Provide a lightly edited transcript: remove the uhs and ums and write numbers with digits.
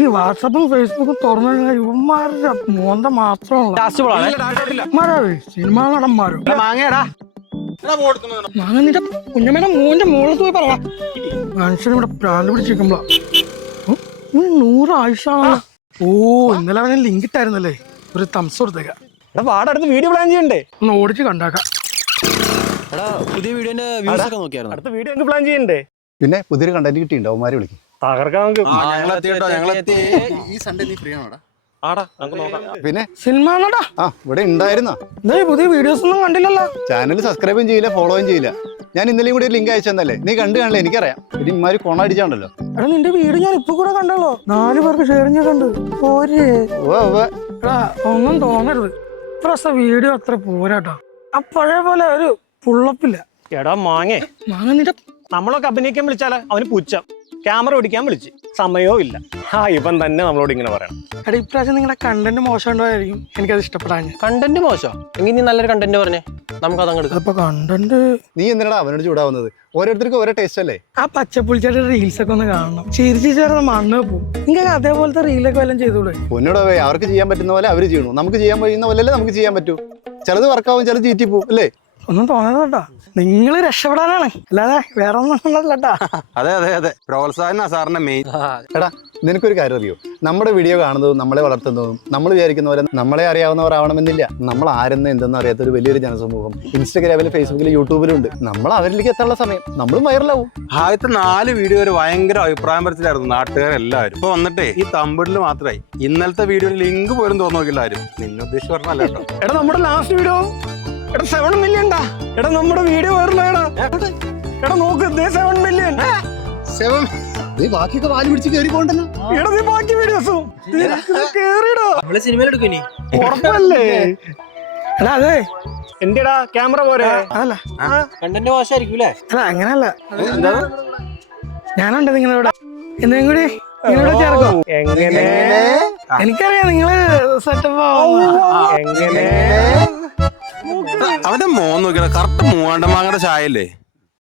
ഈ വാട്സപ്പും ഫേസ്ബുക്കും തുറന്നു കഴിഞ്ഞാൽ ഇവന്മാരുടെ മോന്ത മാത്രമുള്ള സിനിമ നടന്മാരോ മാങ്ങ നിന്റെ കുഞ്ഞമ്മയുടെ മോന്റെ മുകളിൽ പോയി പറയാ മനുഷ്യന് ഇവിടെ പ്രാന്ത് പിടിച്ചിരിക്കുമ്പോ 100 ആയുഷാണ്. ഓ ഇന്നലെ അവനെ ലിങ്ക് ഇട്ടായിരുന്നല്ലേ, ഒരു തംസ് കൊടുത്തേക്കാം. അടുത്ത വീഡിയോ പ്ലാൻ ചെയ്യണ്ടേ, ഒന്ന് ഓടിച്ച് കണ്ടാക്കാം. പുതിയ വീഡിയോന്റെ വ്യൂസ് ഒക്കെ നോക്കിയായിരുന്നു. അടുത്ത വീഡിയോ പ്ലാൻ ചെയ്യണ്ടേ? പിന്നെ പുതിയൊരു കണ്ടന്റ് കിട്ടിയിട്ടുണ്ടോ? അവന്മാരെ വിളിക്കും, തകർക്കാൻ. ഈ സൺഡേ നീ ഫ്രീ ആണോടാ? പിന്നെ സിനിമ ഇവിടെ ഉണ്ടായിരുന്ന പുതിയ വീഡിയോസ് ഒന്നും കണ്ടില്ലല്ലോ. ചാനൽ സബ്സ്ക്രൈബും ചെയ്യില്ല, ഫോളോയും ചെയ്യില്ല. ഞാൻ ഇന്നലെയും കൂടി ഒരു ലിങ്ക് അയച്ചെന്നല്ലേ, നീ കണ്ടു കാണില്ല, എനിക്കറിയാം. ഇത് ഇമാര് കൊണ അടിച്ചാണ്ടല്ലോ. എടാ നിന്റെ വീഡിയോ ഞാൻ ഇപ്പൊ കൂടെ കണ്ടല്ലോ, 4 പേർക്ക് ഷെയർ ചെയ്തിട്ടുണ്ട്. ഒന്നും തോന്നരുത്, ഇപ്രാവശ്യത്തെ വീഡിയോ അത്ര പോരാട്ടോ. ആ പഴയ പോലെ ഒരു പുള്ളപ്പില്ല. എടാ മാങ്ങ നിന്റെ നമ്മളൊക്കെ അഭിനയിക്കാൻ വിളിച്ചാലേ അവന് പുച്ഛം, ക്യാമറ ഓടിക്കാൻ വിളിച്ച് സമയവും ഇല്ല. ഇവൻ തന്നെ നമ്മളോട് ഇങ്ങനെ പറയണം. എടാ ഇപ്രാവശ്യം നിങ്ങളുടെ കണ്ടന്റ് മോശം ഉണ്ടായിരിക്കും, എനിക്കത് ഇഷ്ടപ്പെടാൻ. കണ്ടന്റ് മോശം എങ്കിൽ നീ നല്ലൊരു കണ്ടന്റ് പറഞ്ഞേ, നമുക്ക് അതങ്ങ് എടുക്കാം. കണ്ടന്റ് നീ എന്തിനാ അവനോട് ചൂടാവുന്നത്? ഓരോരുത്തർക്കും ഓരോ ടേസ്റ്റ് അല്ലേ. ആ പച്ചപ്പുളിച്ചാട്ട് റീൽസ് ഒക്കെ ഒന്ന് കാണണം, ചിരിച്ചു ചേർന്ന് മണ്ണ് പോകും. നിങ്ങൾക്ക് അതേപോലത്തെ റീലൊക്കെ വല്ലതും ചെയ്തോളൂ. പൊന്നോടവേ, അവർക്ക് ചെയ്യാൻ പറ്റുന്ന പോലെ അവര് ചെയ്യണു, നമുക്ക് ചെയ്യാൻ കഴിയുന്ന പോലെ അല്ലേ നമുക്ക് ചെയ്യാൻ പറ്റൂ. ചിലത് വർക്കാവും, ചിലത് ചീറ്റി പോവും അല്ലേ. ഒന്നും തോന്നരുതട്ടാ, നിങ്ങൾ രക്ഷപ്പെടാനാണ്, അല്ലാതെ വേറെ ഒന്നും ഉള്ളതല്ലട്ടാ. അതെ അതെ അതെ, പ്രോത്സാഹന സാറിന്റെ മെയിൻ. എടാ നിനക്കൊരു കാര്യം അറിയോ, നമ്മുടെ വീഡിയോ കാണുന്നതും നമ്മളെ വളർത്തുന്നതും നമ്മൾ വിചാരിക്കുന്ന പോലെ നമ്മളെ അറിയാവുന്നവരാവണമെന്നില്ല. നമ്മൾ ആരെന്ന് എന്തെന്ന് അറിയാത്ത ഒരു വലിയൊരു ജനസമൂഹം ഇൻസ്റ്റഗ്രാമിലും ഫേസ്ബുക്കിലും യൂട്യൂബിലും ഉണ്ട്. നമ്മൾ അവരിലേക്ക് എത്താനുള്ള സമയം നമ്മളും വൈറലാവും. ആദ്യത്തെ 4 വീഡിയോ ഒരു ഭയങ്കര അഭിപ്രായം പറിച്ചിലായിരുന്നു നാട്ടുകാരെല്ലാവരും. ഇപ്പൊ വന്നിട്ടേ ഈ തമ്പിടില് മാത്രമായി ഇന്നലത്തെ വീഡിയോയിൽ ലിങ്ക് പോലും തോന്നു നോക്കില്ല ആരും. നിന്നെ ഉദ്ദേശിച്ച് പറഞ്ഞല്ലോ കേട്ടോ. എടാ നമ്മുടെ ലാസ്റ്റ് വീഡിയോ 7 മില്യൺ. എടാ നമ്മുടെ വീഡിയോ വൈറലായടാ. എടാ നോക്ക്, 7 മില്യൺ. ബാക്കിയൊക്കെ വാല് പിടിച്ച് കയറി പോകണ്ടല്ലോ. എടാ നീ ബാക്കി വീഡിയോസും കേറിടാ, നമ്മള് സിനിമയിലെടുക്കും ഇനി. ഉറപ്പല്ലേ? എടാ അതെ എന്റെടാ ക്യാമറ പോരെ. അതല്ല കണ്ടന്റ് മോശമായിരിക്കും അല്ലേ? അല്ല അങ്ങനല്ല, ഞാനുണ്ട് നിങ്ങളിവിടെ. എന്തെങ്കിലും കൂടി നിങ്ങളിവിടെ ചേർക്കോ? എങ്ങനെ? എനിക്കറിയാം നിങ്ങള് സെറ്റപ്പ് എങ്ങനെ? അവന്റെ മോൻ നോക്കിയാ കറക്റ്റ് 3 മാങ്ങയുടെ ചായല്ലേ.